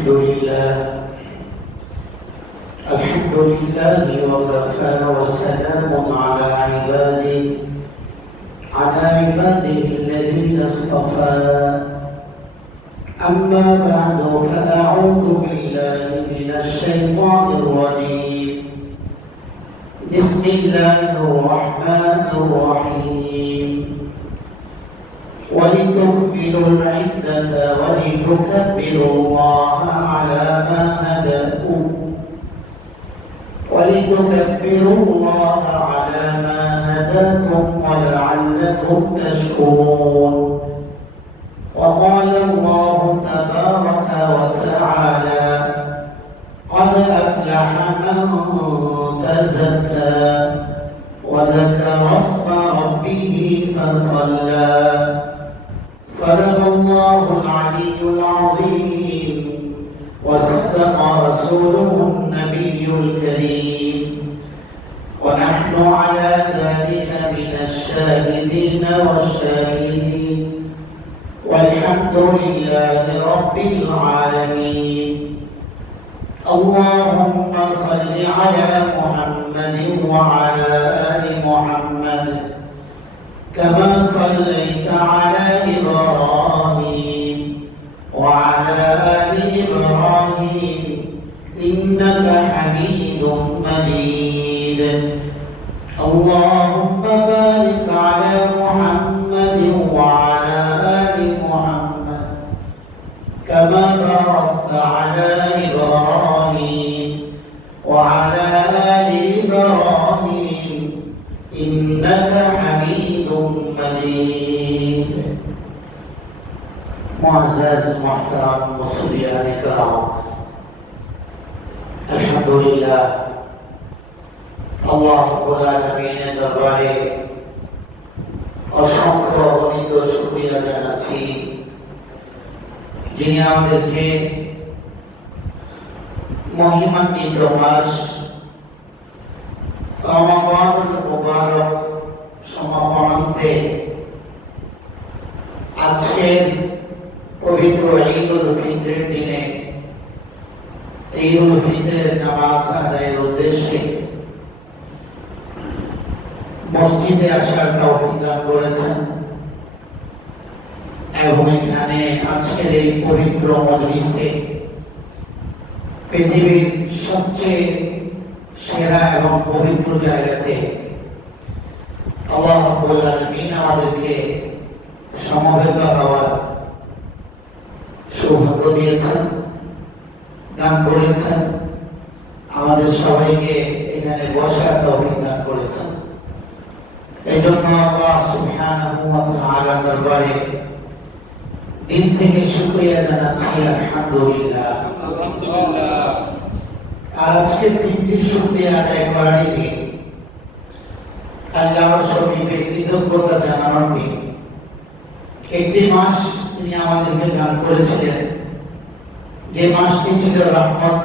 الحمد لله وكفى وسلام على عباده الذين اصطفى. أما بعد فأعوذ بالله من الشيطان الرجيم. بسم الله الرحمن الرحيم. ولتكملوا العدة ولتكبروا الله على ما هداكم ولعلكم تشكرون. وقال الله تبارك وتعالى: قد أفلح من تزكى وذكر اسم ربه فصلى. صدق الله العلي العظيم وصدق رسوله النبي الكريم، ونحن على ذلك من الشاهدين والشاهدين، والحمد لله رب العالمين. اللهم صل على محمد وعلى آل محمد كما صليت على إبراهيم وعلى آل إبراهيم إنك حميد مجيد. اللهم بارك على محمد وعلى آل محمد كما باركت على إبراهيم وعلى آل إبراهيم إنك حميد مجيد. معزز محترم मुसल्लियान किराम, अल्हम्दुलिल्लाह আল্লাহ রাব্বুল আলামিনের দরবারে অসংখ্য অগণিত শুকরিয়া জানাচ্ছি, যিনি আমাদেরকে মহিমান্বিত মাস রমাদানুল মুবারক সমাপনান্তে আজকের পবিত্র ঈদুল ফিতরের দিনে ঈদুল ফিতরের নামাজ আদায়ের উদ্দেশ্যে মসজিদে আসার তৌফিক দান করেছেন এবং এখানে আজকের এই পবিত্র মজলিসে পৃথিবীর সবচেয়ে সেরা এবং পবিত্র জায়গাতে আল্লাহ রাব্বুল আলামিন আমাদেরকে সমবেত হওয়ার সৌভাগ্য দিয়েছেন, দান করেছেন, আমাদের সবাইকে এখানে বসার তৌফিক দান করেছেন। এই জন্য আল্লাহ সুবহানাহু ওয়া তাআলার দরবারে দিল থেকে শুকরিয়া জানাচ্ছি, আলহামদুলিল্লাহ। আর আজকে তিনটি শুকরিয়া আদায় করার দিন, আল্লাহর শরীফে কৃতজ্ঞতা জানানোর দিন। একটি মাস তিনি আমাদেরকে দান করেছিলেন, যে মাসটি ছিল রহমত,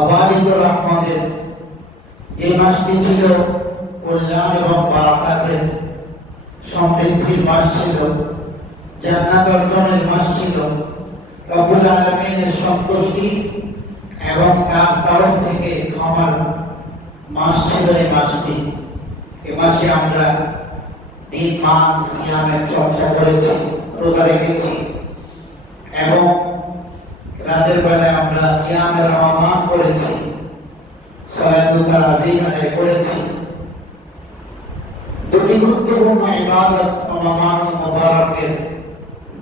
অবারিত রহমতের, যে মাসটি ছিল কল্যাণ এবং বারাকাতের, সমৃদ্ধির মাস ছিল, জান্নাত অর্জনের মাস ছিল, রব্বুল আলামিনের সন্তুষ্টি এবং তার তরফ থেকে ক্ষমার মাস ছিল এই মাসটি। এ মাসে আমরা দিন মান সিয়ামের চর্চা করেছি, রোজা রেখেছি এবং রাতের বেলায় আমরা কিয়ামে রমাদান করেছি, সালাতুত তারাবিহ আদায় করেছি। দুটি গুরুত্বপূর্ণ ইবাদত রমাদান মুবারকের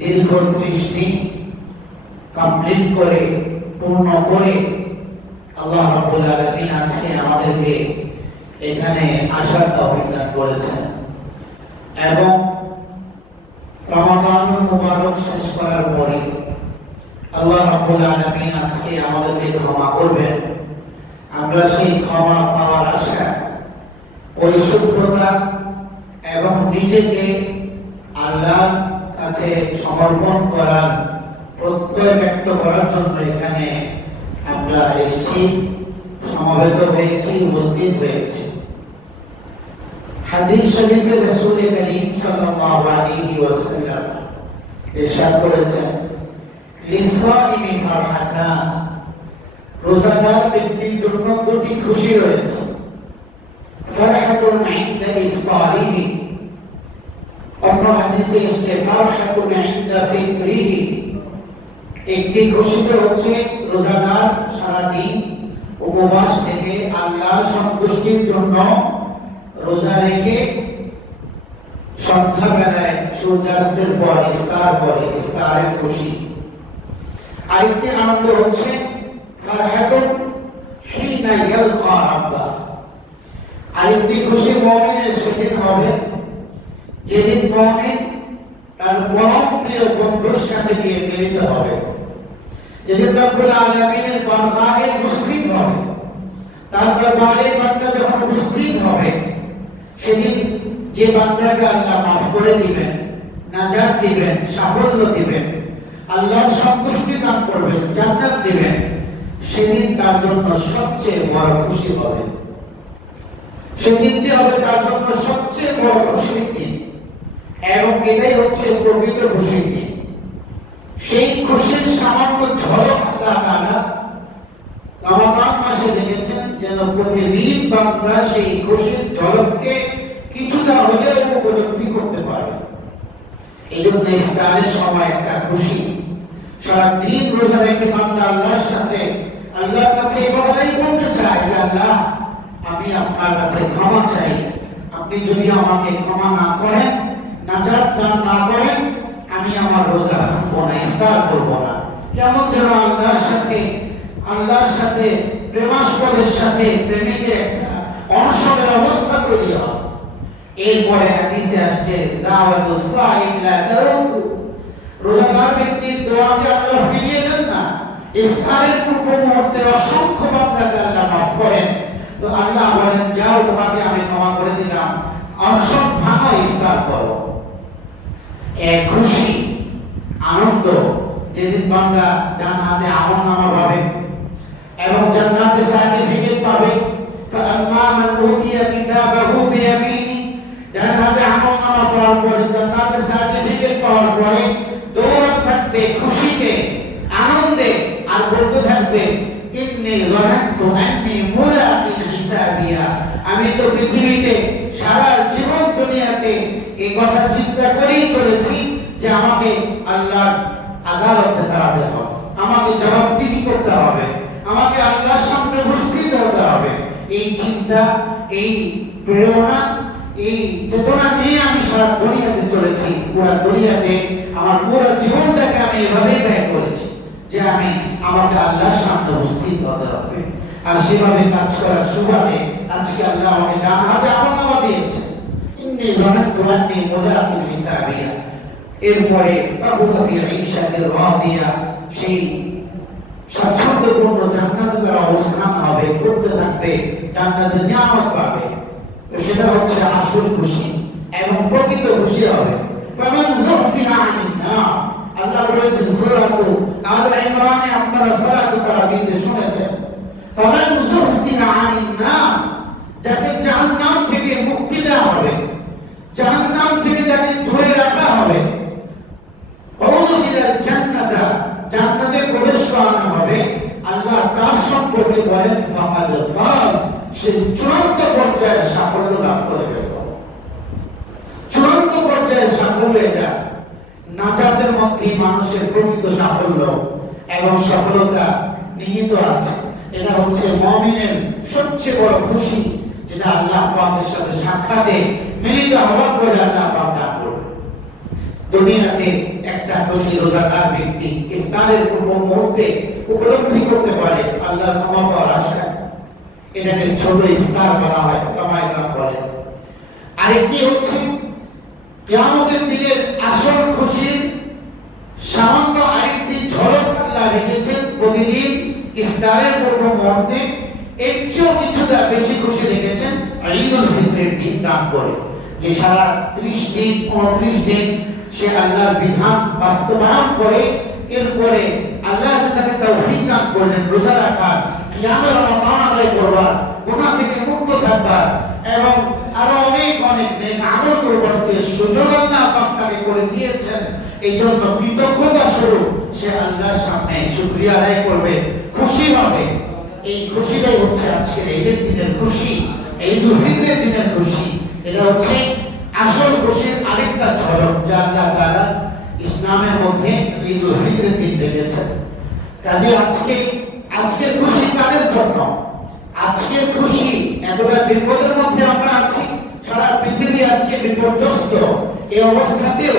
দীর্ঘ 30 দিন কমপ্লিট করে, পূর্ণ করে আল্লাহ রাব্বুল আলামিন আজকে আমাদেরকে এখানে আসার তৌফিক দান করেছেন এবং রমাদানুল মুবারক শেষ করার পরে আল্লাহ রাব্বুল আলামিন আজকে আমাদেরকে ক্ষমা করবেন। আমরা সেই ক্ষমা পাওয়ার আশা, পরিশুদ্ধতা এবং নিজেকে আল্লাহর কাছে সমর্পণ করার প্রত্যয় ব্যক্ত করার জন্য এখানে আমরা এসেছি, সমবেত হয়েছি, উপস্থিত হয়েছি। হাদিস শরীফে রাসূল করিম সাল্লাল্লাহু আলাইহি ওয়াসাল্লাম ইরশাদ করেছেন, লিসাইমি ফারহাতান, রোজাদার ব্যক্তির জন্য দুটি খুশি রয়েছে। ফারহাতুন ইনদা ইফতারিহি, অন্য হাদিসে এসেছে ফারহাতুন ইনদা ফিতরিহি। একটি খুশিতে হচ্ছে রোজাদার সারাদিন উপবাস থেকে আল্লাহর সন্তুষ্টির জন্য রোজা রেখে সন্ধ্যাবেলায় সূর্যাস্তের পর ইফতার করে ইফতারের খুশি। আরেকটি আনন্দ হচ্ছে ফারহাতুন হিনা ইয়ালকা রাব্বা, আরেকটি খুশি মুমিনের সেদিন হবে যেদিন মুমিন তার পরম প্রিয় বন্ধুর সাথে গিয়ে মিলিত হবে, যেদিন রব্বুল আলামিনের বারগাহে উপস্থিত হবে, তার দরবারে বান্দা যখন উপস্থিত হবে, সেদিন যে বান্দাকে আল্লাহ মাফ করে দিবেন, নাজাত দিবেন, সাফল্য দিবেন, আল্লাহর সন্তুষ্টি দান করবেন, জান্নাত দিবেন, সেদিন তার জন্য সবচেয়ে বড় খুশি হবে। সেদিনটি হবে তার জন্য সবচেয়ে বড় খুশির দিন, এবং এটাই হচ্ছে প্রকৃত খুশির দিন। সেই খুশির সামান্য ঝলক আল্লাহ তাআলা রমাদান মাসে দেখেছেন, যেন প্রতিদিন বান্দা সেই খুশির ঝলককে কিছুটা হলেও উপলব্ধি করতে পারে। এই জন্য ইফতারের সময় একটা খুশি, সারা দিন রোজা রেখে বান্দা আল্লাহর সাথে আল্লাহর কাছে এই কথাই বলতে চায় যে আল্লাহ, আমি আপনার কাছে ক্ষমা চাই, আপনি যদি আমাকে ক্ষমা না করেন, নাজাত দান না করেন, আমি আমার রোজা রাখবো না, ইফতার করবো না। কেমন যেন আল্লাহর সাথে প্রেমাস্পদের সাথে প্রেমিকের একটা অনশনের অবস্থা তৈরি হয়। এরপরে হাদিসে আসছে দাওয়াতুস সাইম লা তারুকু, রোজাদার ব্যক্তির দোয়াকে আল্লাহ ফিরিয়ে দেন না। ইফতারের পূর্ব মুহূর্তে অসংখ্য বান্দাকে আল্লাহ মাফ করেন, তো আল্লাহ বলেন যাও, তোমাকে আমি ক্ষমা করে দিলাম, অনশন ভাঙো, ইফতার করো। এক খুশি আনন্দ যেদিন বান্দা ডান হাতে আমলনামা পাবে এবং জান্নাতের সার্টিফিকেট পাবে। ফাআম্মা মান উতিয়া কিতাবাহু বিয়ামিনি, ডান হাতে আমলনামা পাওয়ার পরে, জান্নাতের সার্টিফিকেট পাওয়ার পরে দৌড়াতে থাকবে খুশিতে, আনন্দে, আর বলতে থাকবে ইন্নী যানানতু আন্নী মুলাকিন হিসাবিয়া, আমি তো পৃথিবীতে সারা জীবন দুনিয়াতে এই কথা চিন্তা করেই চলেছি যে আমাকে আল্লাহর আদালতে দাঁড়াতে হবে, আমাকে জবাবদিহি করতে হবে, আমাকে আল্লাহর সামনে উপস্থিত হতে হবে। এই চিন্তা, এই প্রেরণা, এই চেতনা নিয়ে আমি সারা দুনিয়াতে চলেছি। পুরো দুনিয়াতে আমার পুরো জীবনটাকে আমি এভাবেই ব্যয় করেছি যে আমাকে আল্লাহর সামনে উপস্থিত হতে হবে। আর সেভাবে কাজ করার সুবাদে আজকে আল্লাহ আমাকে ডান হাতে আমলনামা দিয়েছেন। ইন্নী যানানতু আন্নী মুলাকিন হিসাবিয়া। এরপরে ফাহুয়া ফি ঈশাতির রাদিয়া, সেই স্বাচ্ছন্দ্যপূর্ণ জান্নাতে তারা অবস্থান হবে, করতে থাকবে, জান্নাতের নিয়ামত পাবে। তো সেটা হচ্ছে আসল খুশি এবং প্রকৃত খুশি হবে। ফামান যুহজিহা আনিন নার, আল্লাহ বলেছেন সূরা আলে ইমরানে, আপনারা সালাতু তারাবিতে শুনেছেন। ফামান যুহজিহা আনিন নার, যাকে জাহান্নাম থেকে মুক্তি দেওয়া হবে, জাহান্নাম থেকে যাকে ধরে রাখা হবে, ওয়াউযিলাল জান্নাতা, জান্নাতে প্রবেশ করানো হবে, আল্লাহ তার সম্পর্কে বলেন ফাকাদ ফাজ, সে চূড়ান্ত পর্যায়ের সাফল্য লাভ করে গেল। চূড়ান্ত পর্যায়ের সাফল্য এটা। নাজাতের মধ্যে মানুষের প্রকৃত সাফল্য এবং সফলতা নিহিত আছে। এটা হচ্ছে মুমিনের সবচেয়ে বড় খুশি, যেটা আল্লাহ পাকের সাথে সাক্ষাতে মিলিত হওয়ার পরে আল্লাহ পাক দান করবে। দুনিয়াতে একটা খুশি রোজাদার ব্যক্তি ইফতারের পূর্ব মুহূর্তে উপলব্ধি করতে পারে আল্লাহর ক্ষমা পাওয়ার আশায়। এটাকে ছোট ইফতার বলা হয়, উলামায়ে বলে। আরেকটি হচ্ছে কিয়ামতের দিনের আসল খুশির সামান্য আরেকটি ঝলক আল্লাহ রেখেছেন প্রতিদিন ইফতারের পূর্ব মুহূর্তে। এর চেয়েও কিছুটা বেশি খুশি রেখেছেন ঈদুল ফিতরের দিন দান করে, যে সারা 30 দিন 29 দিন সে আল্লাহর বিধান বাস্তবায়ন করে, এরপরে আল্লাহ তাকে তৌফিক দান করলেন রোজা রাখার, কিয়ামের রমাদান আদায় করবার, গুনাহ থেকে মুক্ত থাকবার এবং আরো অনেক অনেক নেক আমল করবার যে সুযোগ আল্লাহ পাক তাকে করে দিয়েছেন, এই জন্য কৃতজ্ঞতা স্বরূপ সে আল্লাহর সামনে শুকরিয়া আদায় করবে, খুশি হবে। এই খুশিটাই হচ্ছে আজকের ঈদের দিনের খুশি, ঈদুল ফিতরের দিনের খুশি। এটা হচ্ছে আসল খুশির আরেকটা ঝলক যা আল্লাহ তাআলা ইসলামের মধ্যে ঈদুল ফিতরের দিন রেখেছেন। কাজে আজকের খুশি কাদের জন্য? আজকের খুশি, এতটা বিপদের মধ্যে আমরা আছি, সারা পৃথিবী আজকে বিপর্যস্ত, এই অবস্থাতেও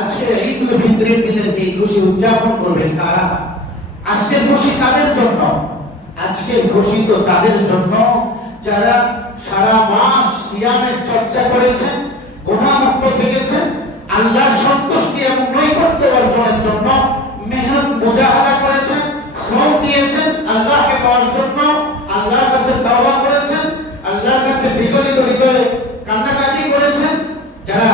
আজকে ঈদুল ফিতরের দিনের এই খুশি উদযাপন করবেন কারা? আজকের খুশি কাদের জন্য? আজকের খুশি তো তাদের জন্য যারা সারা মাস সিয়ামের চর্চা করেছেন, গুনাহমুক্ত থেকেছেন, আল্লাহর সন্তুষ্টি এবং নৈকট্য অর্জনের জন্য মেহনত মুজাহাদা করেছেন, শ্রম দিয়েছেন আল্লাহকে পাওয়ার জন্য, আল্লাহর কাছে তাওবা করেছেন, আল্লাহর কাছে বিগলিত হৃদয়ে কান্নাকাটি করেছেন, যারা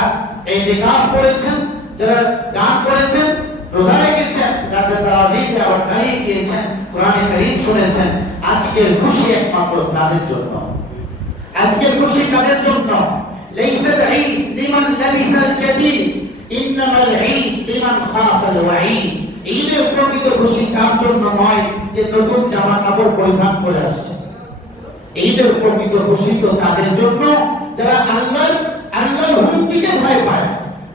ইতিকাফ করেছেন, যারা দান করেছেন, রোজা রেখেছেন, রাতে তারাবিতে আবার দাঁড়িয়ে গিয়েছেন, কোরআনে কারীম শুনেছেন। আজকের খুশি একমাত্র তাদের জন্য। আজকের খুশি কাদের জন্য? লাইসাল ঈদ লিমান লাবিসাল জাদীদ, ইন্নামাল ঈদ লিমান খাফাল ওয়াঈদ। ঈদের প্রকৃত খুশি তার জন্য নয় যে নতুন জামা কাপড় পরিধান করে আসছে। ঈদের প্রকৃত খুশি তো তাদের জন্য যারা আল্লাহর হুকুমকে ভয় পায়,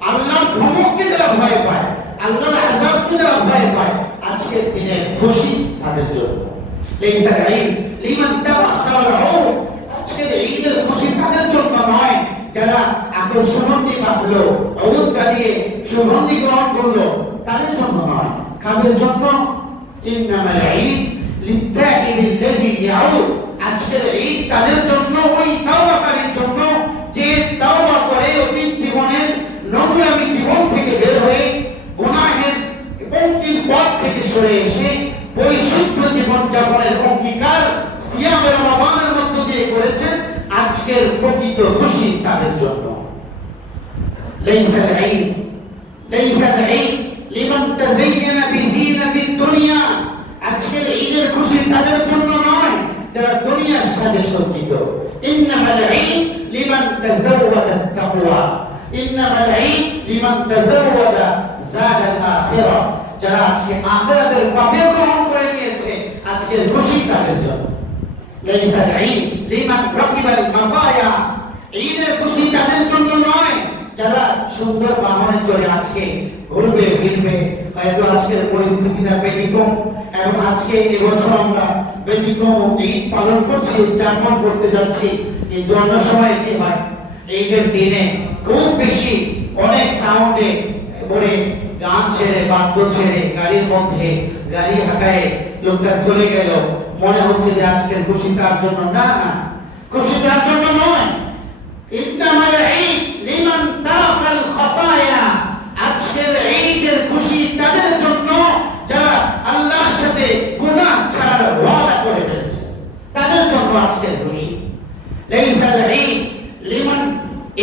আল্লাহর ধমককে যারা ভয় পায়, আল্লাহর আযাবকে যারা ভয় পায়। আজকের দিনের খুশি তাদের জন্য। লাইসাল ঈদ লিমান তাবাখারাহু, আজকের ঈদের খুশি তাদের জন্য নয় যারা সুগন্ধি মাখলো, ঔষধ চালিয়ে সুগন্ধি গ্রহণ করলো, তাদের জন্য নয়। কাদের জন্য? ইন্নামাল ঈদ লিত্তাইবিল্লাযী ইয়াউদ, আজকের ঈদ তাদের জন্য, ওই তাওবাকারীর জন্য যে তাওবা করে অতীত জীবনের নোংরামি জীবন থেকে বের হয়ে গুনাহের পঙ্কিল পথ থেকে সরে এসে পরিশুদ্ধ জীবন যাপনের অঙ্গীকার সিয়াম রমাদানের মধ্য দিয়ে করেছেন। আজকের প্রকৃত খুশি তাদের জন্য। লাইসাল ঈদ লিমান তাযায়্যানা বিযীনাতিদ দুনিয়া, আজকের ঈদের খুশি তাদের জন্য নয় যারা দুনিয়ার সাজে সজ্জিত। ইন্নামাল ঈদ লিমান তাযাওয়াদা তাকওয়া, ইন্নামাল ঈদ লিমান তাযাওয়াদা যাদাল আখিরা, যারা আজকে আখিরাতের পথে গ্রহণ করে নিয়েছে, আজকের খুশি তাদের জন্য। লাইসাল ঈদ লিমান রাকিবাল মাতায়া, ঈদের খুশি তাদের জন্য নয় যারা সুন্দর বাহনে চড়ে আজকে ঘুরবে ফিরবে। হয়তো আজকের পরিস্থিতিটা ব্যতিক্রম এবং আজকে এবছর আমরা ব্যতিক্রম ঈদ পালন করছি, উদযাপন করতে যাচ্ছি। কিন্তু অন্য সময় কি হয়? ঈদের দিনে খুব বেশি অনেক সাউন্ডে পরে গান ছেড়ে, বাদ্য ছেড়ে গাড়ির মধ্যে গাড়ি হাঁকায় লোকটা চলে গেল, মনে হচ্ছে যে আজকের খুশি তার জন্য। না, খুশি তার জন্য নয়। ইন্নামাল ঈদ লিমান তারাকাল খাতায়া, আজকের ঈদের খুশি তাদের জন্য যারা আল্লাহর সাথে গুনাহ ছাড়ার ওয়াদা করে ফেলেছে, তাদের জন্য আজকের খুশি। লাইসাল ঈদ লিমান,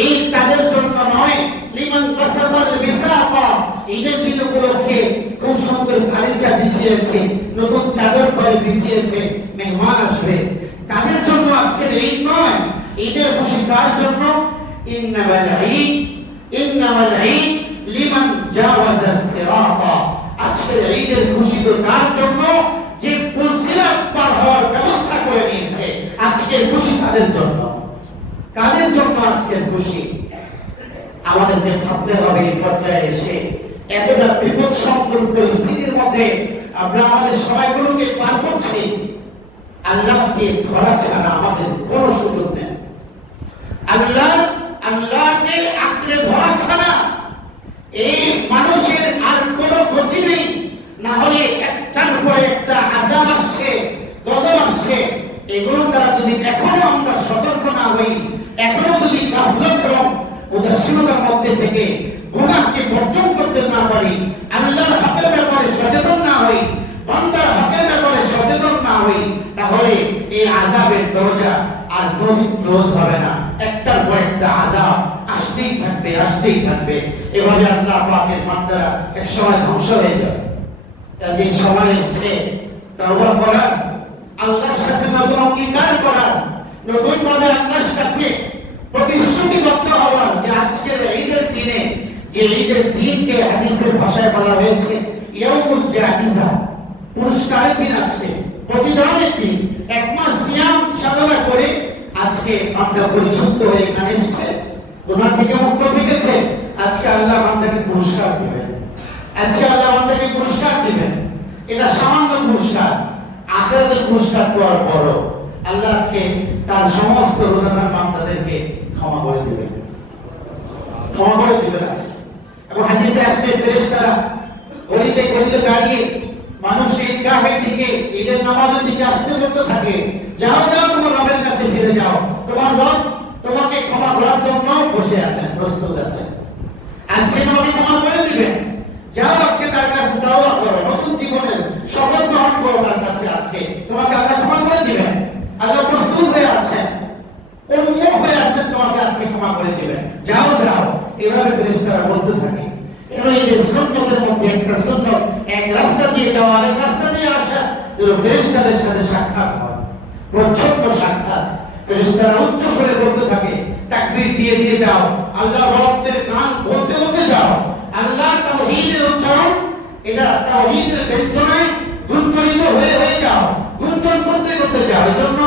ঈদ তাদের জন্য নয় লিমান বাসাবাল বিসাফা, ঈদের দিন উপলক্ষে খুব সুন্দর গালিচা বিছিয়েছে, নতুন চাদর করে বিছিয়েছে, মেহমান আসবে, তাদের জন্য আজকের ঈদ নয়। ঈদের খুশি কার জন্য? ইন্নামাল ঈদ লিমান জাওয়াজা সিরাতা, আজকের ঈদের খুশি তো তার জন্য যে পুল সিরাত পার হওয়ার ব্যবস্থা করে নিয়েছে। আজকের খুশি তাদের জন্য। কাদের জন্য আজকের খুশি? আমাদেরকে ভাবতে হবে এই পর্যায়ে এসে এতটা বিপদসংকুল পরিস্থিতির মধ্যে আমরা আমাদের সময়গুলোকে পার করছি। আল্লাহকে ধরা ছাড়া আমাদের কোনো সুযোগ নেই। আল্লাহকে আঁকড়ে ধরা ছাড়া এই মানুষের আর কোনো গতি নেই। না হলে একটার পর একটা আযাব আসছে, গজব আসছে, এগুলোর দ্বারা যদি এখনো আমরা সতর্ক না হই, এখনো যদি গাফলত এবং উদাসীনতার মধ্যে থেকে গুনাহকে বর্জন করতে না পারি, আল্লাহর হকের ব্যাপারে সচেতন না হই, বান্দার হকের ব্যাপারে সচেতন না হই, তাহলে এই আযাবের দরজা আর কোনদিন ক্লোজ হবে না। একটার পর একটা আযাব আসতেই থাকবে। এভাবে আল্লাহ পাকের বান্দারা এক সময় ধ্বংস হয়ে যাবে। যে সময় এসেছে তাওবা করার, আল্লাহর সাথে নতুন অঙ্গীকার করার, নতুন ভাবে আল্লাহর কাছে প্রতিশ্রুতিবদ্ধ হওয়ার যে আজকের ঈদের দিনে যে ঈদের দিনকে হাদিসের ভাষায় বলা হয়েছে ইয়াউমুল জাহিজা, পুরস্কারের দিন আজকে, প্রতিদানের দিন। এক মাস সিয়াম সাধনা করে আজকে বান্দা পরিশুদ্ধ হয়ে এখানে এসেছে, গুনাহ থেকে মুক্ত থেকেছে। আজকে আল্লাহ বান্দাকে পুরস্কার দিবেন, আজকে আল্লাহ বান্দাকে পুরস্কার দিবেন। এটা সামান্য পুরস্কার, আখিরাতের পুরস্কার তো আর বড়। আল্লাহ আজকে তার সমস্ত রোজাদার বান্দাদেরকে ক্ষমা করে দিবেন, ক্ষমা করে দিবেন আজকে। এবং হাদিসে আসছে ফেরেশতারা গলিতে গলিতে দাঁড়িয়ে মানুষকে ঈদগাহের দিকে, ঈদের নামাজের দিকে আসতে বলতে থাকে, যাও যাও তোমার রবের কাছে ফিরে যাও, তোমার রব তোমাকে ক্ষমা করার জন্য বসে আছেন, প্রস্তুত আছেন। আজকে তোমাকে ক্ষমা করে দিবেন, যাও আজকে তার কাছে দাওয়া করো, নতুন জীবনের শপথ গ্রহণ করো তার কাছে। আজকে তোমাকে আল্লাহ ক্ষমা করে দিবেন, আল্লাহ প্রস্তুত হয়ে আছেন, উন্মুখ হয়ে আছেন, তোমাকে আজকে ক্ষমা করে দিবেন, যাও যাও। এভাবে ফেরেশতারা বলতে থাকে। এই যে সুন্নতের মধ্যে একটা সুন্নত, এক রাস্তা দিয়ে যাওয়া আরেক রাস্তা দিয়ে আসা, যেন ফেরেশতাদের সাথে সাক্ষাৎ হয়, প্রচ্ছন্ন সাক্ষাৎ। ফেরেশতারা উচ্চ স্বরে বলতে থাকে, তাকবীর দিয়ে দিয়ে যাও, আল্লাহ রব্বের গান বলতে বলতে যাও, আল্লাহ তাওহীদের উচ্চারণ, এটা তাওহীদের ব্যঞ্জনায় গুঞ্জরিত হয়ে হয়ে যাও, গুঞ্জন করতে করতে যাও। এজন্য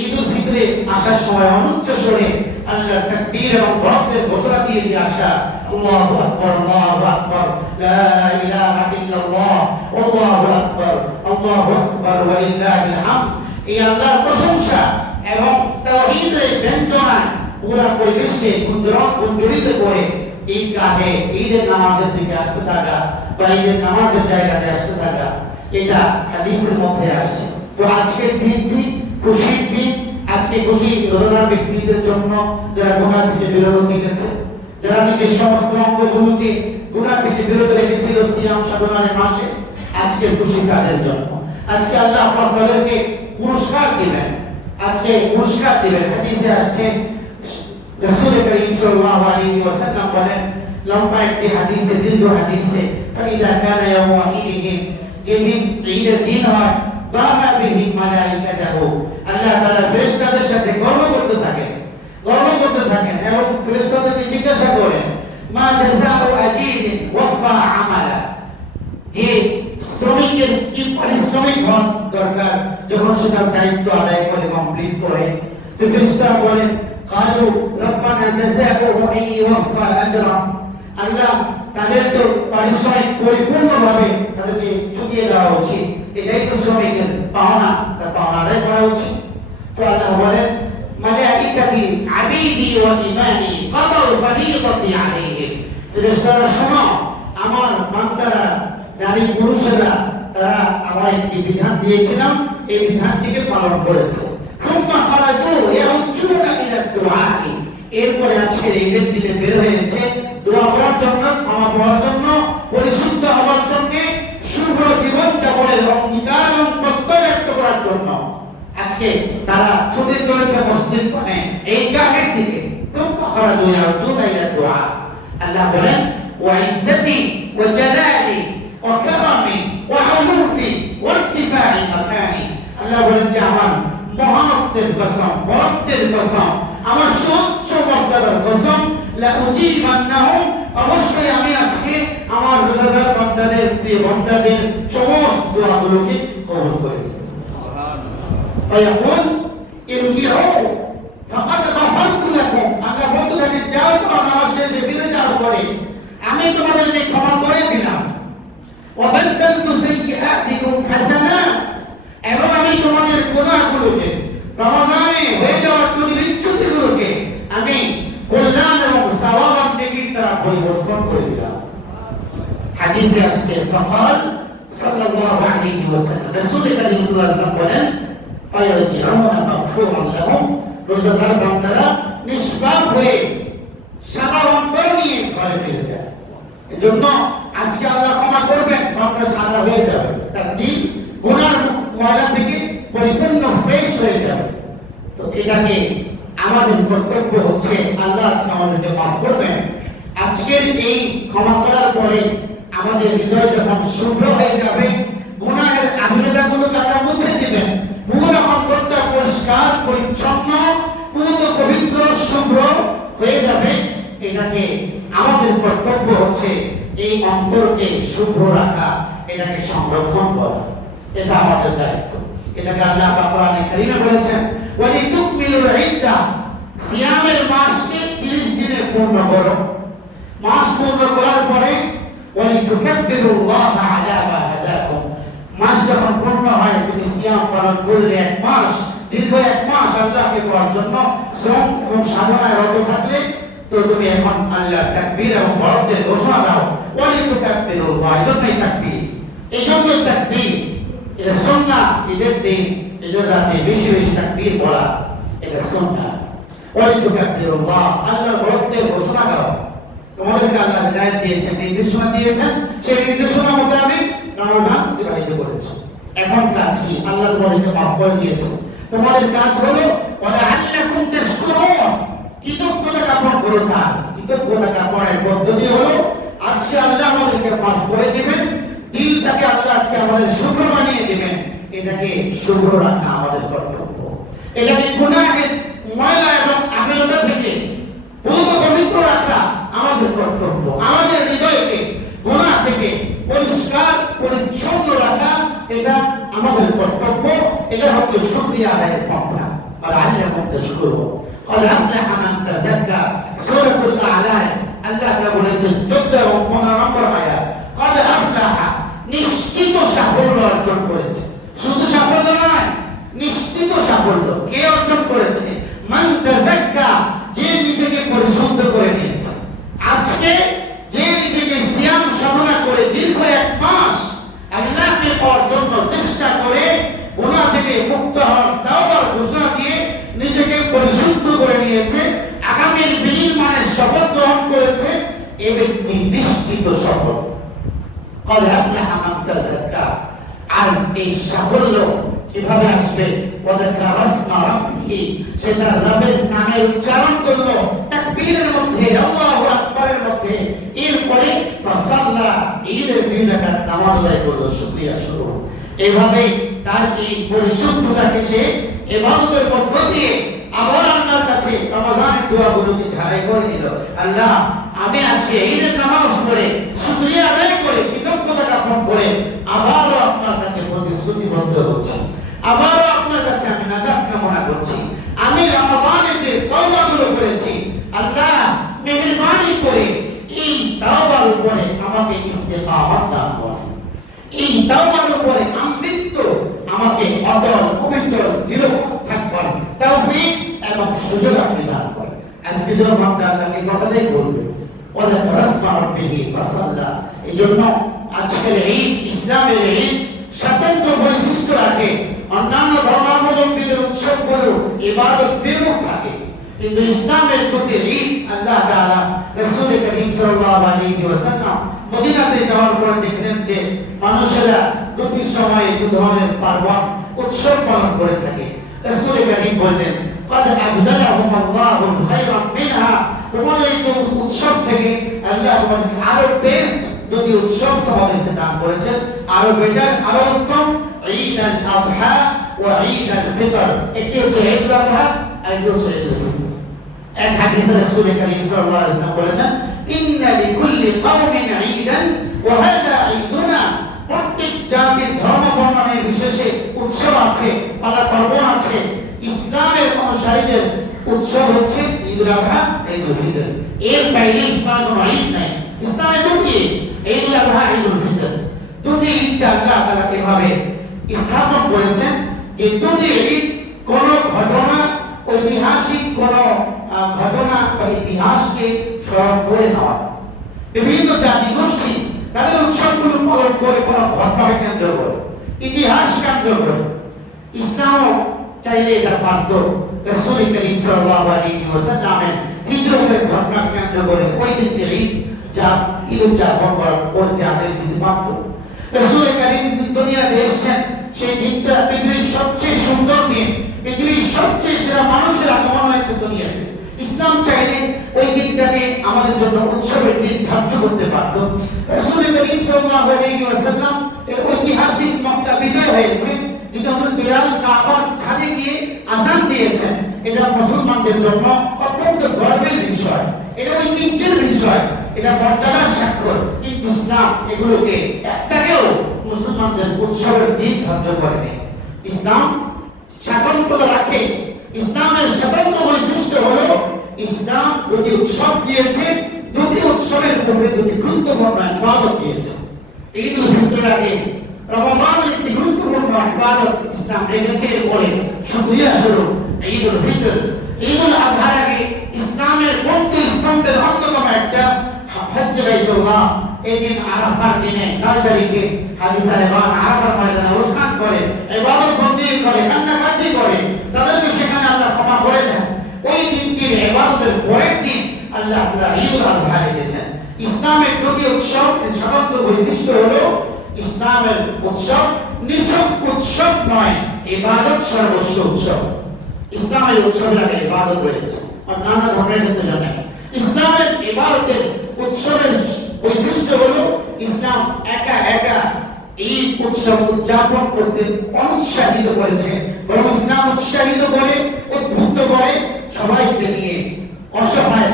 ঈদুল ফিতরে আসার সময় অনুচ্চ স্বরে আল্লাহ তাকবীর এবং রব্বের ঘোষণা দিয়ে দিয়ে আসা, আল্লাহু আকবার, আল্লাহু আকবার, লা ইলাহা ইল্লাল্লাহ, আল্লাহু আকবার, আল্লাহু আকবার, ওয়া লিল্লাহিল হামদ। এই আল্লাহর প্রশংসা এবং তাওহীদের ব্যঞ্জনায় পুরো পরিবেশকে গুঞ্জরিত করে ঈদগাহে ঈদের নামাজের দিকে আসতে থাকা বা ঈদের নামাজের জায়গাতে আসতে থাকা, এটা হাদিসের মধ্যে আসছে। তো আজকের দিনটি খুশির দিন। আজকে খুশি রোজাদার ব্যক্তিদের জন্য, যারা গুনাহ থেকে বিরত থেকেছে, যারা নিজের সমস্ত অঙ্গগুলোকে গুনাহ থেকে বিরত রেখেছিল সিয়াম সাধনার মাসে, আজকে খুশি তাদের জন্য। আজকে আল্লাহ আপনাদেরকে পুরস্কার দিবেন, আজকে পুরস্কার দিবেন। হাদিসে আসছে, রাসূল করিম সাল্লাল্লাহু আলাইহি ওয়াসাল্লাম বলেন, লম্বা একটি হাদিসে, দীর্ঘ হাদিসে, ফাইদা কানা ইয়াউমু ঈদিহিম, যেদিন ঈদের দিন হয়, বাহা বিহি মালাইকাতুহু, আল্লাহ তাআলা ফেরেশতাদের সাথে গর্ব করতে থাকেন, গর্ব করতে থাকেন এবং ফেরেশতাদেরকে জিজ্ঞাসা করেন, মা জাযাউ আজীরিন ওয়াফা আমালা, যে শ্রমিকের কি পারিশ্রমিক হওয়া দরকার যখন সে তার দায়িত্ব আদায় করে, কমপ্লিট করে। তো ফেরেশতারা বলেন, কালু রব্বানা জাযাউহু আইয়ুফা আজরা, আল্লাহ তাদের তো পারিশ্রমিক পরিপূর্ণভাবে তাদেরকে চুকিয়ে দেওয়া উচিত, এটাই তো শ্রমিকের পাওনা, তার পাওনা আদায় করা উচিত। তো আল্লাহ বলেন, মালাইকাতি আবিদি ওয়া ইমানি কাদাউ ফারিদাতি আলাইহিম, ফেরেশতারা শোনো, আমার বান্দারা, নারী পুরুষেরা, তারা আমার একটি বিধান দিয়েছিলাম, এই বিধানটিকে পালন করেছে। সুম্মা খারাজু ইয়াউজুনা ইলা দুআই, এরপরে আজকে ঈদের দিনে বের হয়েছে দোয়া করার জন্য, ক্ষমা পাওয়ার জন্য, পরিশুদ্ধ হওয়ার জন্য, শুভ জীবন যাপনের অঙ্গীকার এবং প্রত্যয় ব্যক্ত করার জন্য। আজকে তারা ছুটে চলেছে মসজিদ মানে এই ঈদগাহের দিকে। সুম্মা খারাজু ইয়াউজুনা ইলা দুআ, আল্লাহ বলেন, ওয়া ইজ্জতি ওয়া জালালি ওয়া কারামি ওয়া উলুফি ওয়া ইরতিফা'i মাকানি, আল্লাহ বলেন যে আমার মহানত্বের কসম, বরত্বের কসম, আমার সুউচ্চ মর্যাদার কসম, লা উজিবান্নাহুম, অবশ্যই আমি আজকে আমার রোজাদার বান্দাদের, প্রিয় বান্দাদের সমস্ত দোয়াগুলোকে কবুল করে নিই। সুবহানাল্লাহ। ফায়াকুল ইরজিউ ফাকাদ গাফারতু লাকুম, আল্লাহ বলতে থাকেন, যাও তোমার নামাজ শেষে ফিরে যাওয়ার পরে আমি তোমাদেরকে ক্ষমা করে দিলাম। ওয়া বাদদালতু সাইয়্যাতিকুম হাসানাত, এবং আমি তোমাদের গুনাহগুলোকে, রমজানে হয়ে যাওয়া বিচ্যুতিগুলোকে আমি কল্যাণ এবং সওয়াব নেকির দ্বারা পরিবর্তন করে দিলাম। হাদিসে আসছে, ফাকাল সাল্লাল্লাহু আলাইহি ওয়াসাল্লাম, রাসূল করিম সাল্লাল্লাহু আলাইহি ওয়াসাল্লাম বলেন, ফায়ারজিউনা মাগফুরান লাহুম, রোজাদার বান্দারা নিষ্পাপ হয়ে সাদা অন্তর নিয়ে ঘরে ফিরে যায়। এজন্য আজকে আল্লাহ ক্ষমা করবেন, বান্দা সাদা হয়ে যাবে, তার দিল গুনার ময়লা থেকে পরিপূর্ণ ফ্রেশ হয়ে যাবে। তো এটাকে আমাদের কর্তব্য হচ্ছে, আল্লাহ আজকে আমাদেরকে মাফ করবেন। আজকের এই ক্ষমা করার পরে আমাদের হৃদয় যখন শুভ্র হয়ে যাবে, গুনাহের আধুনিকাগুলোকে আল্লাহ মুছে দিবেন, পুরো অন্তরটা পরিষ্কার পরিচ্ছন্ন অন্তরকে শুভ্র রাখা, এটাকে সংরক্ষণ করা, এটা আমাদের দায়িত্ব। এটাকে আল্লাহ পাক কোরআনে কারীমে বলেছেন, ওয়ালিতুকমিলুল ইদ্দা, সিয়ামের মাসকে 30 দিনে পূর্ণ করো। মাস পূর্ণ করার পরে ওয়ালিতুকাব্বিরুল্লাহা আলা মা হাদাকুম, মাস যখন পূর্ণ হয় তুমি সিয়াম পালন করলে 1 মাস, দীর্ঘ 1 মাস আল্লাহকে পাওয়ার জন্য শ্রম এবং সাধনায় রত থাকলে, তো তুমি এখন আল্লাহর তাকবীর এবং বড়দের ঘোষণা দাও। ওয়ালিতুকাব্বিরুল্লাহ, এজন্যই তাকবীর, এজন্যই তাকবীর। এটা সুন্নাহ, ঈদের দিন, ঈদের রাতে বেশি বেশি তাকবীর বলা, এটা সুন্নাহ। ওয়ালিতুকাব্বিরুল্লাহ, আল্লাহর বড়দের ঘোষণা দাও। তোমাদেরকে আল্লাহ হিদায়াত দিয়েছেন, নির্দেশনা দিয়েছেন, সেই নির্দেশনা মোতাবেক রমজান অতিবাহিত করেছো। এখন কাজ কি? আল্লাহ তোমাদেরকে মাফ করে দিয়েছেন। তোমাদের কাজ হলো ওয়ালাআল্লাকুম তাশকুরুন, কৃতজ্ঞতা জ্ঞাপন করো। তার কৃতজ্ঞতা জ্ঞাপনের পদ্ধতি হলো আজকে আল্লাহ আমাদেরকে মাফ করে দিবেন, দিলটাকে আল্লাহ আজকে আমাদের শুভ্র বানিয়ে দিবেন। এটাকে শুভ্র রাখা আমাদের কর্তব্য। এটাকে গুনাহের ময়লা এবং আমেলতা থেকে পুরো পবিত্র রাখা আমাদের কর্তব্য। আমাদের হৃদয়কে গুনাহ থেকে পরিষ্কার পরিচ্ছন্ন রাখা, এটা আমাদের কর্তব্য। এটা হচ্ছে শুকরিয়া আদায়ের পন্থা। আর আল্লাহকে তাশকুর করব। قد أفلح من تزكى, সূরাতুল আ'লা আল্লাহ তাআলা বলেছেন 14 এবং 15 নম্বর আয়াত, قد أفلح, নিশ্চিত সাফল্য অর্জন করেছে। শুধু সাফল্য নয়, নিশ্চিত সাফল্য কে অর্জন করেছে? মান তাযাক্কা, যে নিজেকে পরিশুদ্ধ করে নিয়েছে। আজকে যে নিজেকে সিয়াম সাধনা করে দীর্ঘ 1 মাস আল্লাহকে পাওয়ার জন্য চেষ্টা করে গুনাহ থেকে মুক্ত হওয়ার তাওবার ঘোষণা দিয়ে নিজেকে পরিশুদ্ধ করে নিয়েছে, আগামীর বিনির্মাণের শপথ গ্রহণ করেছে, এই ব্যক্তি নিশ্চিত সফল। قد أفلح من تزكى, আর এই সাফল্য কিভাবে আসবে? ওয়াযাকারা রাসমা রাব্বিহি, সে তার রবের নামের উচ্চারণ করলো তাকবীরের মধ্যে, আল্লাহু আকবারের মধ্যে, এরপরে ফাসাল্লা, ঈদের 2 রাকাত নামাজ আদায় করলো, শুকরিয়া শুরু। এভাবে তার এই পরিশুদ্ধতাকে সে ইবাদতের মধ্য দিয়ে আবার আল্লাহর কাছে রমজানের দোয়াগুলোকে ঝাড়াই করে নিল। আল্লাহ, আমি আজকে ঈদের নামাজ পড়ে শুকরিয়া আদায় করে কৃতজ্ঞতা জ্ঞাপন করে আবারও আপনার কাছে প্রতিশ্রুতিবদ্ধ হচ্ছি, আবারও আপনার কাছে আমি নাজাত কামনা করছি। আমি রমজানে যে তওবাগুলো করেছি, আল্লাহ মেহেরবানি করে এই তওবার উপরে আমাকে ইস্তেকামত দান করেন। এই তওবার উপরে আমৃত্য আমাকে অটল, পবিত্র, দৃঢ় থাকবার তৌফিক এবং সুযোগ আপনি দান করেন। আজকে যখন বান্দা আল্লাহকে কথাটাই বলবে, ওয়াযাকারা রাসমা রাব্বিহি ফাসাল্লা। এজন্য আজকের ঈদ, ইসলামের ঈদ স্বতন্ত্র বৈশিষ্ট্য রাখে। অন্যান্য ধর্মাবলম্বীদের উৎসবগুলো ইবাদত বিমুখ থাকে, কিন্তু ইসলামের প্রতি ঈদ আল্লাহ তাআলা রাসূল করিম সাল্লাল্লাহু আলাইহি ওয়াসাল্লাম মদিনাতে যাওয়ার পর দেখলেন যে মানুষেরা প্রতি সময়ে 2 ধরনের পার্বণ উৎসব পালন করে থাকে। রাসূল করিম বললেন, قد أبدلهم الله خيرا منها, তোমাদের এই উৎসব থেকে আল্লাহ তোমাদের আরো বেস্ট দুটি উৎসব তোমাদেরকে দান করেছেন, আরো বেটার, আরো উত্তম। ঈদ আল আযহা ওয়া ঈদ আল ফিতর, একটি হচ্ছে ঈদ আল আযহা, আরেকটি হচ্ছে ঈদ আল ফিতর। এক হাদিসে রাসূল করিম সাল্লাল্লাহু আলাইহি ওয়াসাল্লাম বলেছেন, ইন্না লিকুল্লি কওমিন ঈদান ওয়া হাযা ঈদুনা, প্রত্যেক জাতির ধর্ম বর্ণের বিশেষে উৎসব আছে, পার্বণ আছে। ইসলামের অনুসারীদের উৎসব হচ্ছে ঈদ উল আযহা, ঈদ উল ফিতর। এর বাইরে ইসলামের কোনো ঈদ নাই। ইসলামের দুটি ঈদ উল আযহা, ঈদ উল ফিতর। দুটি ঈদকে আল্লাহ তাআলা এভাবে স্থাপন করেছেন যে দুটি ঈদ কোন ঘটনা, ঐতিহাসিক কোন ঘটনা বা ইতিহাসকে স্মরণ করে নেওয়া। বিভিন্ন জাতি গোষ্ঠী তাদের উৎসবগুলো পালন করে কোন ঘটনাকে কেন্দ্র করে, ইতিহাস কেন্দ্র করে। ইসলামও চাইলে এটা পারত। রাসূল করিম সাল্লাল্লাহু আলাইহি ওয়াসাল্লামের হিজরতের ঘটনা কেন্দ্র করে ওই দিনকে ঈদ উদযাপন করতে আদেশ দিতে পারত। রাসূল করিম দুনিয়াতে এসেছেন, সেই দিনটা পৃথিবীর সবচেয়ে সুন্দর দিন, পৃথিবীর সবচেয়ে সেরা মানুষের আগমন হয়েছে দুনিয়াতে। ইসলাম চাইলে ওই দিনটাকে আমাদের জন্য উৎসবের দিন ধার্য করতে পারত। রাসূল করিম সাল্লাল্লাহু আলাইহি ওয়াসাল্লাম এর ঐতিহাসিক মক্কা বিজয় হয়েছে, যেটা আমাদের বিরাল কাবার ছাদে গিয়ে আযান দিয়েছেন। এটা মুসলমানদের জন্য অত্যন্ত গর্বের বিষয়, এটা ঐতিহ্যের বিষয়, এটা মর্যাদার স্বাক্ষর, কিন্তু ইসলাম এগুলোকে একটাকেও মুসলমানদের উৎসবের দিন ধার্য করেনি। ইসলাম স্বাতন্ত্র্য রাখে। ইসলামের স্বতন্ত্র বৈশিষ্ট্য হলো ইসলাম দুটি উৎসব দিয়েছে, দুটি উৎসবের পূর্বে দুটি গুরুত্বপূর্ণ ইবাদত দিয়েছে। ঈদুল ফিতরের আগে রমজানের একটি গুরুত্বপূর্ণ ইবাদত ইসলাম রেখেছে, এরপরে শুকরিয়া স্বরূপ ঈদুল ফিতর। ঈদুল আজহার আগে ইসলামের পঞ্চ স্তম্ভের অন্যতম একটা হজ্জে বাইতুল্লাহ। এই দিন আরাফার দিনে 9 তারিখে হাজী সাহেবান আরাফার ময়দানে অবস্থান করে ইবাদত বন্দি করে, কান্নাকাটি করে, তাদেরকে সেখানে আল্লাহ ক্ষমা করে দেন। ওই দিনটির ইবাদতের পরের দিন আল্লাহ ঈদুল আজহা রেখেছেন। ইসলামের দুটি উৎসবের স্বতন্ত্র বৈশিষ্ট্য হলো ইসলামের উৎসব নিছক উৎসব নয়, ইবাদত সর্বস্ব উৎসব। ইসলামের উৎসবের আগে ইবাদত রয়েছে, অন্যান্য ধর্মের ক্ষেত্রে নয়। ইসলামের ইবাদতের উৎসবের বৈশিষ্ট্য হলো ইসলাম একা একা ঈদ উৎসব উদযাপন করতে অনুৎসাহিত করেছে, বরং ইসলাম উৎসাহিত করে, উদ্বুদ্ধ করে সবাইকে নিয়ে, অসহায়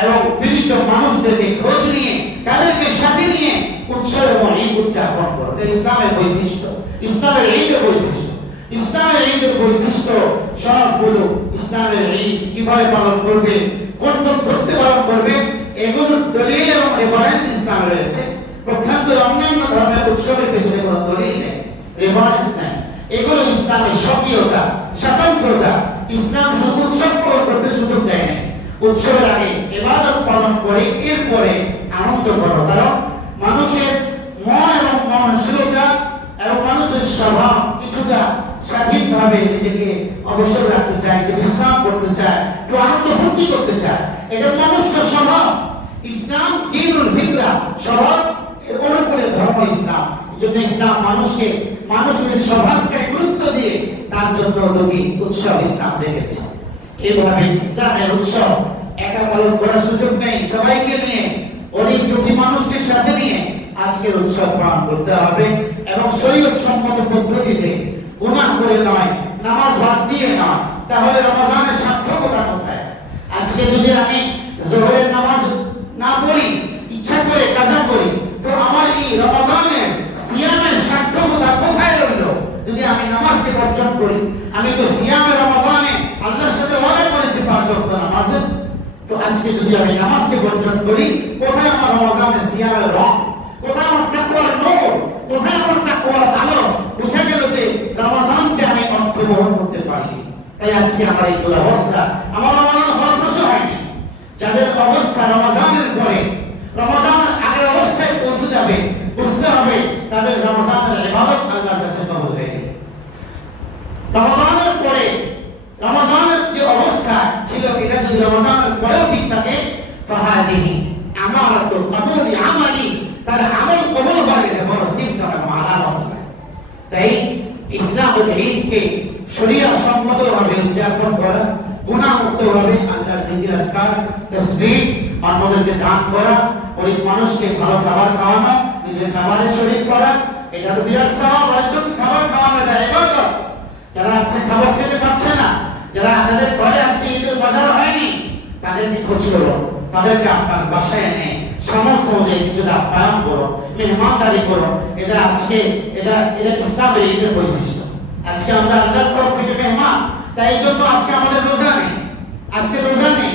এবং পীড়িত মানুষদেরকে খোঁজ নিয়ে, তাদেরকে সাথে নিয়ে উৎসব এবং ঈদ উদযাপন করে। ইসলামের বৈশিষ্ট্য, ইসলামের ঈদের বৈশিষ্ট্য। ইসলামের ঈদের বৈশিষ্ট্য সবগুলো ইসলামের ঈদ কিভাবে পালন করবে, কোন পদ্ধতিতে পালন করবে, এগুলোর দলিল এবং রেফারেন্স ইসলামে রয়েছে। প্রখ্যাত অন্যান্য ধর্মের উৎসবের পেছনে কোনো দলিল নেই, রেফারেন্স নেই। এগুলো ইসলামের স্বকীয়তা, স্বতন্ত্রতা। ইসলাম শুধু উৎসব পালন করতে সুযোগ দেয় না। উৎসবের আগে ইবাদত পালন করে এরপরে আনন্দ করো, কারণ মানুষের মন এবং মনশীলতা এবং মানুষের স্বভাব কিছুটা স্বাধীনভাবে নিজেকে অবসর রাখতে চায়, একটু বিশ্রাম করতে চায়, একটু আনন্দ ফুর্তি করতে চায়। এটা মানুষের স্বভাব। ইসলাম দ্বীনুল ফিতরা, স্বভাব এর অনুকূলে ধর্ম ইসলাম। এজন্য ইসলাম মানুষের স্বভাবকে গুরুত্ব দিয়ে তার জন্য দুটি উৎসব ইসলাম রেখেছে। এইভাবে ইসলামের উৎসব একা পালন করার সুযোগ নেই, সবাইকে নিয়ে, অনেক দুঃখী মানুষকে সাথে নিয়ে আজকের উৎসব পালন করতে হবে এবং শরীয়ত সম্মত পদ্ধতিতে, গুনাহ করে নয়, নামাজ বাদ দিয়ে নয়। তাহলে রমজানের সার্থকতা কোথায়? আজকে যদি আমি যোহরের নামাজ না পড়ি, ইচ্ছা করে কাজা করি, তো আমার এই রমজানের সিয়ামের সার্থকতা কোথায় রইল? যদি আমি নামাজকে বর্জন করি, আমি তো সিয়ামে রমজানে আল্লাহর সাথে ওয়াদা করেছি 5 ওয়াক্ত নামাজ, তো আজকে যদি আমি নামাজকে বর্জন করি, কোথায় আমার রমজানের সিয়ামের রং? কোথায় আমার তাকওয়ার নূর? কোথায় আমার তাকওয়ার আলো? বুঝা গেল যে রমজানকে আমি অর্থবহন করতে পারিনি। তাই আজকে আমার এই দুরবস্থা, আমার রমজান হওয়ার প্রশ্ন হয়নি। যাদের অবস্থা রমজানের পরে, রমজানের আগের অবস্থায় পৌঁছে যাবে, বুঝতে হবে তাদের রমজানের ইবাদত আল্লাহর কাছে কবুল হয়নি। রমজানের পরে রমজানের যে অবস্থা ছিল, এটা যদি রমজানের পরেও ঠিক থাকে, ফাহাদিহি আমারাতুল কবুল আমালি, তার আমল কবুল হবে, এটা বড় সিম্পল এবং আলামত। তাই ইসলামের ঈদকে শরীয়ত সম্মতভাবে উদযাপন করা, গুনাহমুক্তভাবে আল্লাহর জিকির আজকার, তাসবিহ, অন্যদেরকে দান করা, গরিব মানুষকে ভালো খাবার খাওয়ানো, নিজের খাবারে শরীক করা, এটা তো বিরাট সওয়াব। একজন খাবার খাওয়ানো এটা ইবাদত। যারা আজকে খাবার খেতে পাচ্ছে না, যারা তাদের ঘরে আজকে ঈদের বাজার হয়নি, তাদেরকে খোঁজ করো, তাদেরকে আপনার বাসায় এনে সামর্থ্য অনুযায়ী কিছুটা আপ্যায়ন করো, মেহমানদারি করো। এটা আজকে এটা ইসলামের ঈদের বৈশিষ্ট্য। আজকে আমরা আল্লাহর তরফ থেকে মেহমান, তাই এই জন্য আজকে আমাদের রোজা নেই। আজকে রোজা নেই,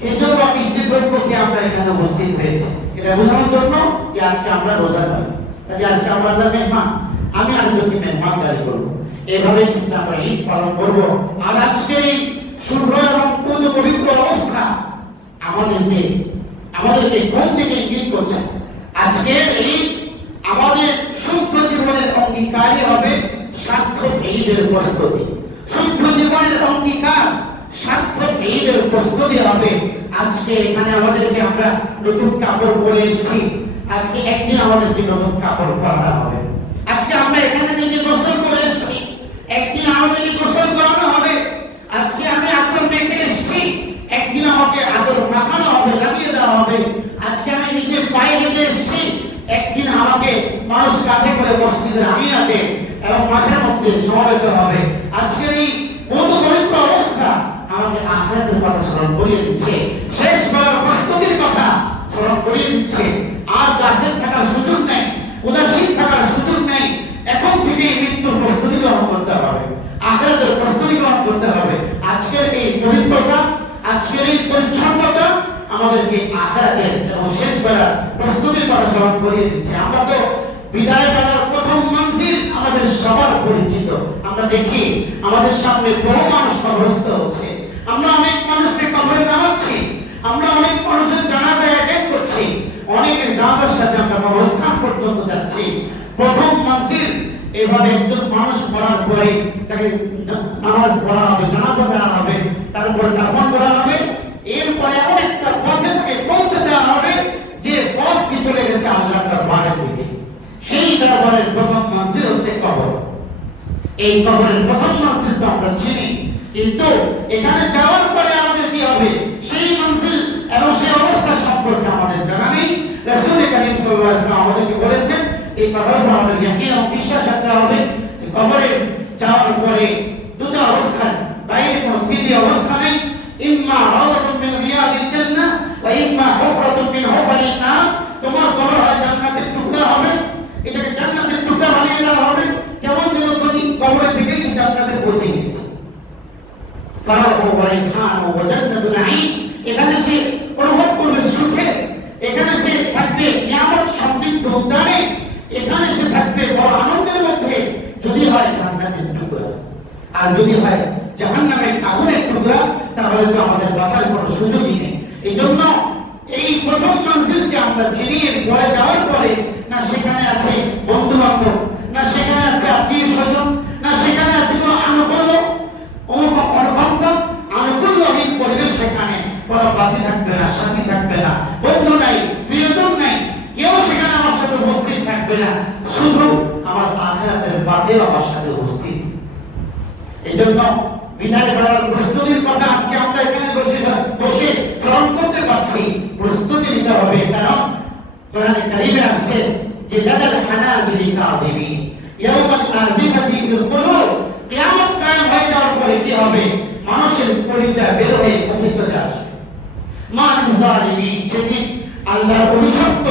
খেজুর বা মিষ্টি দ্রব্য খেয়ে আমরা এখানে উপস্থিত হয়েছি, এটা বোঝানোর জন্য যে আজকে আমরা রোজা নই, যে আজকে আমরা আল্লাহর মেহমান, আমি আরেকজনকে মেহমানদারি করবো। এভাবে ইসলামের ঈদ পালন করবো। আর আজকে এই শুভ্র এবং পবিত্র অবস্থা আমাদেরকে কোন দিকে ইঙ্গিত করছে? আজকের ঈদ আমাদের শুভ্র জীবনের অঙ্গীকারই হবে সার্থক ঈদের প্রস্তুতি। শুভ্র জীবনের অঙ্গীকার সার্থক ঈদের প্রস্তুতি হবে। আজকে এখানে আমাদেরকে আমরা নতুন কাপড় পরে এসেছি, আজকে একদিন আমাদেরকে নতুন কাপড় পরানো হবে। আজকে আমরা এখানে নিজে গোসল করে এসেছি, একদিন আমাদেরকে গোসল করানো হবে। আজকে আমি আদর মেখে এসেছি, একদিন আমাকে আদর মাখানো হবে, লাগিয়ে দেওয়া হবে। আজকে আমি নিজে পায়ে হেঁটে এসেছি, একদিন আমাকে মানুষ কাঁধে করে মসজিদের আমিনাতে এবং মাঠের মধ্যে সমাবেত হবে। আজকের এই পবিত্র অবস্থা আমাকে আখিরাতের কথা স্মরণ করিয়ে দিচ্ছে, শেষ বেলার প্রস্তুতির কথা স্মরণ স্মরণ করিয়ে দিচ্ছে আর গাফেল থাকার সুযোগ নেই, উদাসীন থাকার সুযোগ নেই। এখন থেকে মৃত্যুর প্রস্তুতি গ্রহণ করতে হবে, আখিরাতের প্রস্তুতি গ্রহণ করতে হবে। আজকের এই পবিত্রতা, আজকের এই পরিচ্ছন্নতা আমাদেরকে আখিরাতের এবং শেষ বেলার প্রস্তুতির কথা স্মরণ করিয়ে দিচ্ছে। আমরা তো বিদায় বেলার প্রথম মঞ্জিল আমাদের সবার পরিচিত। আমরা দেখি আমাদের সামনে বহু মানুষ কবরস্থ হচ্ছে, আমরা অনেক মানুষকে কবরে নামাচ্ছি, আমরা অনেক মানুষের জানাজায় অ্যাটেন্ড করছি, অনেকের জানাজার সাথে আমরা অবস্থান পর্যন্ত যাচ্ছি। প্রথম মঞ্জিল এভাবে একজন মানুষ মরার পরে তাকে নামাজ পড়া হবে, জানাজা দেওয়া হবে, তারপরে দাফন করা হবে, এরপরে এমন একটা পথে তাকে পৌঁছে দেওয়া হবে যে পথ কি চলে গেছে আল্লাহর দরবারের দিকে। সেই দরবারের প্রথম মঞ্জিল হচ্ছে কবর। এই কবরের প্রথম মঞ্জিল তো আমরা চিনি, কিন্তু এখানে যাওয়ার পরে আমাদের কি হবে সেই মঞ্জিল এবং সেই অবস্থা সম্পর্কে আমাদের জানা নেই। রাসূল করিম সাল্লাল্লাহু আলাইহি ওয়াসাল্লাম আমাদেরকে বলেছেন, এই কথার উপর আমাদের ইয়াকিন এবং বিশ্বাস রাখতে হবে যে কবরে যাওয়ার পরে দুটো অবস্থা, বাইরে কোনো তৃতীয় অবস্থা নেই। ইম্মা রাওদাতুন মিন রিয়াদিল জান্নাহ ওয়া ইম্মা হুফরাতুন মিন হুফারিন নার। তোমার কবর হয় জান্নাতের টুকরা হবে, এটাকে জান্নাতের টুকরা বানিয়ে দেওয়া হবে, কেমন যেন তুমি কবরে থেকে জান্নাতে পৌঁছে গেছে। ফারাহু ওয়া রাইহানু ওয়া জান্নাতু নাঈম, এখানে সে অনুভব করবে সুখে, এখানে সে থাকবে নিয়ামত সমৃদ্ধ উদ্যানে, এখানে সে থাকবে বড় আনন্দের মধ্যে। যদি হয় জান্নাতের টুকরা, আর যদি হয় জাহান্নামের আগুনের টুকরা, তাহলে তো আমাদের বাঁচার কোনো সুযোগই নেই। এই জন্য এই প্রথম মঞ্জিলকে আমরা চিনিয়ে পরে যাওয়ার পরে না সেখানে আছে বন্ধু বান্ধব, না সেখানে আছে আত্মীয় স্বজন, না সেখানে আছে কোনো আনুকূল্য অনুকম্প আনুকূল্যহীন পরিবেশ। সেখানে কোনো বাতি থাকবে না, সাথী থাকবে না, বন্ধু নাই, প্রিয়জন নাই, কেউ সেখানে আমার সাথে উপস্থিত থাকবে না, শুধু আমার আখিরাতের বাতিল আমার সাথে উপস্থিত। এই জন্য বিদায় বেলার প্রস্তুতির কথা আজকে আমরা এখানে বসে স্মরণ করতে পারছি। প্রস্তুতি নিতে হবে, কারণ কোরআনে কারীমে আসছে যে লাদাল হানাজিরি কাযিবিন ইয়াউমাল আযিফাতি ফিল কুলুব, কিয়ামত কায়েম হয়ে যাওয়ার পরে কি হবে, মানুষের পরিচয় বের হয়ে মুখে চলে আসবে। মান জালিমিন, সেদিন আল্লাহর অভিশপ্ত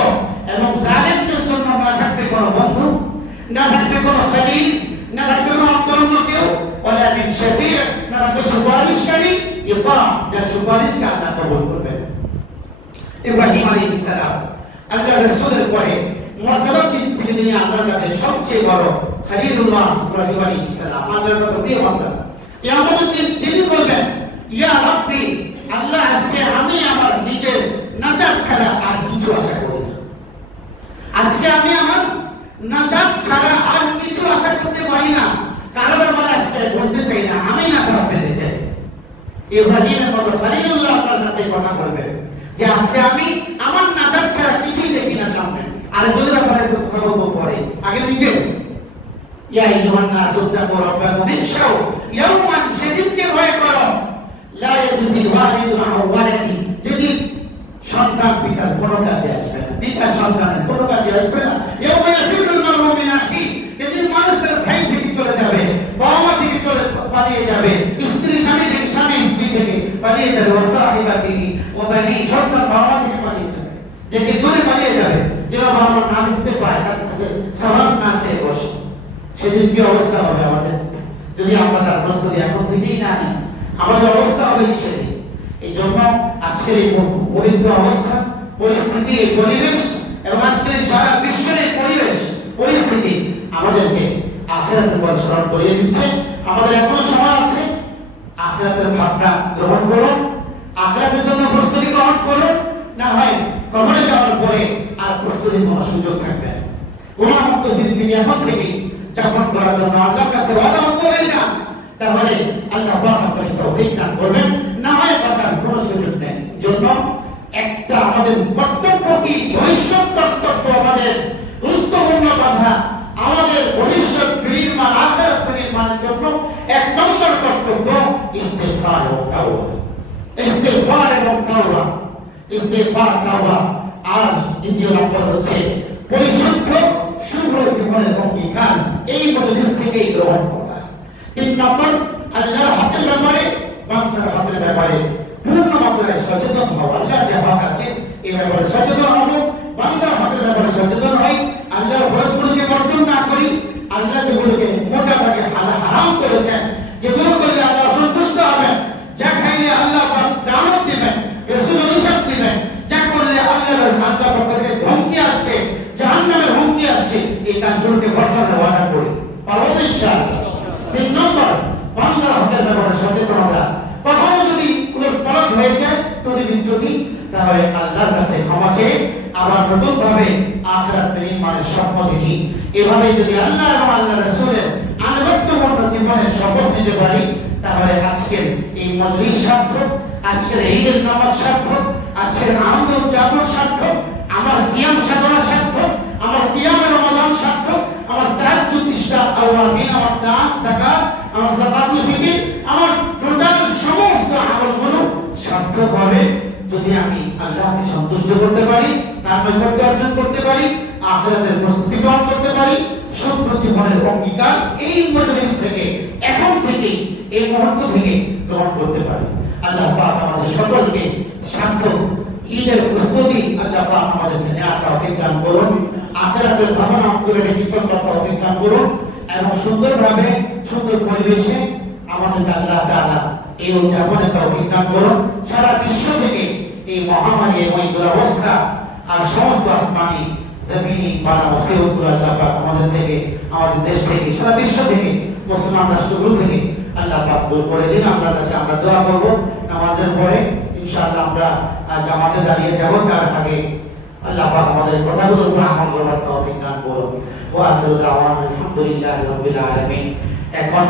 এবং জালেমদের জন্য না থাকবে কোনো বন্ধু, না থাকবে কোনো খলিল, না থাকবে কোনো আপন কেউ, ওয়ালা মিন শাফি', না থাকবে সুপারিশকারী, ইতা যার সুপারিশকে আল্লাহ কবুল করবেন। ইব্রাহিম আলাইহিস সালাম আল্লাহর রাসূলের পরে মর্যাদার দিক থেকে তিনি আল্লাহর কাছে সবচেয়ে বড় খলিলুল্লাহ ইব্রাহিম আলাইহিস সালাম, আল্লাহর কত প্রিয় বান্দা। কিয়ামতের দিন তিনি বলবেন, ইয়া রাব্বি, আল্লাহ আজকে আমি আমার নিজের নাজাত ছাড়া আর কিছু আশা করি না। আজকে আমি আমার নাজাত ছাড়া আর কিছু আশা করতে পারি না, কারণ আমার আজকে বলতে চাই না, আমি নাজাত পেতে চাই। ইব্রাহিমের মতো খলিলুল্লাহ তার কাছে কথা বলবেন যে আজকে আমি আমার নাজাত ছাড়া কিছুই দেখি না সামনে। আর যদি আপনারা একটু কথা বলবো পরে, আগে নিজে ইয়া আইয়ুহান নাস তাকু রাব্বাকুম ইখশাউ ইয়াওমান, সেদিনকে ভয় করো, লা ইয়াজজিল ওয়ালিদু আন ওয়ালাদি, যদি সন্তান পিতার কোনো কাজে আসবে না, পিতা সন্তানের কোনো কাজে আসবে না। ইয়াওমা ইয়াফিরুল মারউ মিন আখি, যেদিন মানুষ তার ভাই থেকে চলে যাবে, বাবা মা থেকে চলে পালিয়ে যাবে, স্ত্রী স্বামী থেকে, স্বামী স্ত্রী থেকে পালিয়ে যাবে, ওয়া সাহিবাতিহি ওয়া বানি, সন্তান বাবা মা থেকে পালিয়ে যাবে, দেখে দূরে পালিয়ে যাবে, যেন বাবা মা না দেখতে পায়, তার কাছে সালাম না চেয়ে বসে। সেদিন কি অবস্থা হবে আমাদের যদি আমরা তার প্রস্তুতি এখন থেকেই না নিই? আমাদের অবস্থা হবে সেদিন। এই জন্য আজকের এই পবিত্র অবস্থা, পরিস্থিতি, এই পরিবেশ এবং আজকের সারা বিশ্বের এই পরিবেশ পরিস্থিতি আমাদেরকে আখিরাতের কথা স্মরণ করিয়ে দিচ্ছে। আমাদের এখনো সময় আছে, আখিরাতের ভাবনা গ্রহণ করুন, আখিরাতের জন্য প্রস্তুতি গ্রহণ করুন, না হয় কবরে যাওয়ার পরে আর প্রস্তুতির কোনো সুযোগ থাকবে না। কোন আমাকে জিন্দগি এখন থেকে যাপন করার জন্য আল্লাহর কাছে ওয়াদা করে যান, তাহলে আল্লাহ আপনাকে তৌফিক দান করবেন, না হয় বাঁচার কোনো সুযোগ নেই। জন্য একটা আমাদের কর্তব্য কি, ভবিষ্যৎ কর্তব্য, আমাদের গুরুত্বপূর্ণ কথা, আমাদের ভবিষ্যৎ নির্মাণ, আখিরাত নির্মাণের জন্য এক নম্বর কর্তব্য ইস্তিগফার ও তাওবা। ইস্তিগফার এবং তাওবা, ইস্তিগফার তাওবা। আর দ্বিতীয় নম্বর হচ্ছে পরিশুদ্ধ শুভ্র জীবনের অঙ্গীকার, এই মজলিস থেকেই গ্রহণ করা। তিন নম্বর আল্লাহর হকের ব্যাপারে, বান্দার হকের ব্যাপারে পূর্ণ মাত্রায় সচেতন হও। আল্লাহ যে হক আছে এই ব্যাপারে সচেতন হব, বান্দার হকের ব্যাপারে সচেতন হই, আল্লাহর হরজগুলোকে বর্জন না করি, আল্লাহ যেগুলোকে মোটা দাগে হারাম করেছেন, যেগুলো করলে আল্লাহ সন্তুষ্ট হবেন, যা খাইলে আল্লাহ দাওয়াত দিবেন, রাসূল নিষেধ দিবেন, যা করলে আল্লাহ পক্ষ থেকে ধমকি আসছে, জাহান্নামের হুমকি আসছে, এই কাজগুলোকে বর্জনের ওয়াদা করি। পারবো তো ইনশাআল্লাহ? 3 নম্বর, বান্দার হকের ব্যাপারে সচেতনতা। কখনো যদি কোনো পলক হয়ে যায়, ত্রুটি বিচ্যুতি, তাহলে আল্লাহর কাছে ক্ষমা চেয়ে আবার নতুন ভাবে আখিরাত নির্মাণের স্বপ্ন দেখি। এভাবে যদি আল্লাহ এবং আল্লাহ রাসূলের আনুগত্যপূর্ণ জীবনের শপথ নিতে পারি, তাহলে আজকের এই মজলিস সার্থক, আজকের ঈদের নামাজ সার্থক, আজকের আনন্দ উদযাপন সার্থক, আমার সিয়াম সাধনা সার্থক, আমার কিয়াম রমাদান সার্থক, আমার তাহাজ্জুদ ইশরাক আওয়ামিন, আমার দান যাকাত, আমার যাকাতুল ফিতর, আমার টোটাল সমস্ত আমলগুলো সার্থক হবে যদি আমি আল্লাহকে সন্তুষ্ট করতে পারি, তার নৈকট্য অর্জন করতে পারি, আখিরাতের প্রস্তুতি গ্রহণ করতে পারি, সত্য জীবনের অঙ্গীকার এই মজলিস থেকে, এখন থেকে, এই মুহূর্ত থেকে গ্রহণ করতে পারি। আল্লাহ পাক আমাদের সকলকে সার্থক ঈদের প্রস্তুতি আল্লাহ পাক আমাদেরকে নেওয়ার তৌফিক দান করুন, আখিরাতের ভাবনা অন্তরে রেখে চলার তৌফিক দান করুন, এবং সুন্দরভাবে সুন্দর পরিবেশে আমাদেরকে আল্লাহ তাআলা এই উদযাপনের তৌফিক দান করুন। সারা বিশ্ব থেকে এই মহামারী এবং এই দুরবস্থা আর সমস্ত আসমানি জমিনি বালা মুসিবতগুলো আল্লাহ পাক আমাদের থেকে, আমাদের দেশ থেকে, সারা বিশ্ব থেকে, মুসলমান রাষ্ট্রগুলো থেকে আল্লাহ পাক দূর করে দিন। আল্লাহর কাছে আমরা দোয়া করব। নামাজের পরে ইনশাআল্লাহ আমরা জামাতে দাঁড়িয়ে যাব, তার আগে আল্লাহ পাক আমাদের কথাগুলো গ্রহণ করার তৌফিক দান করুন। ওয়া আখিরু দাওয়ানা আলহামদুলিল্লাহি রাব্বিল আলামিন। এখন